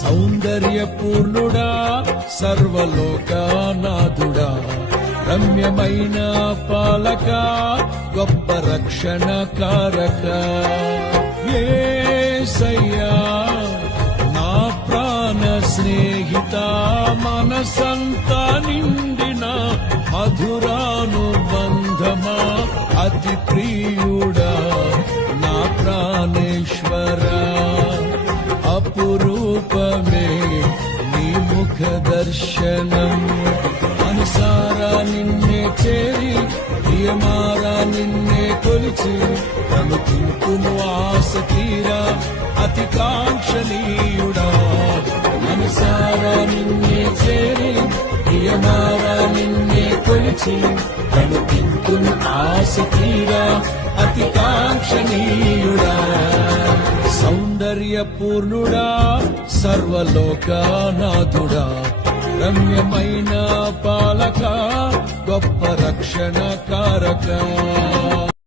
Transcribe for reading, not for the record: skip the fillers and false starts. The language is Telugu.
సౌందర్యపూర్ణుడా సర్వలోకనాథుడా రమ్యమైన పాలక గొప్ప రక్షణ కారక యేసయ్యా నా ప్రాణ స్నేహిత మనసంతా నిండిన మధురానుబంధమా అతి ప్రియుడా నా ప్రాణేశ్వరా అపురూపమే నీ ముఖ దర్శనం అనుసారా నిన్నే చేరి నియమారా నిన్నే కొలిచి అనుకుంటును ఆశ తీరా అతి కాంక్షణీయుడా అనుసారా నిన్నే చేరి నియమారా నిన్నే కొలిచి అనుకుంటును ఆశ తీరా అతి కాంక్షణీయుడా సౌందర్యపూర్ణుడా సర్వలోకనాథుడా రమ్యమైన పాలక గొప్ప రక్షణ కారక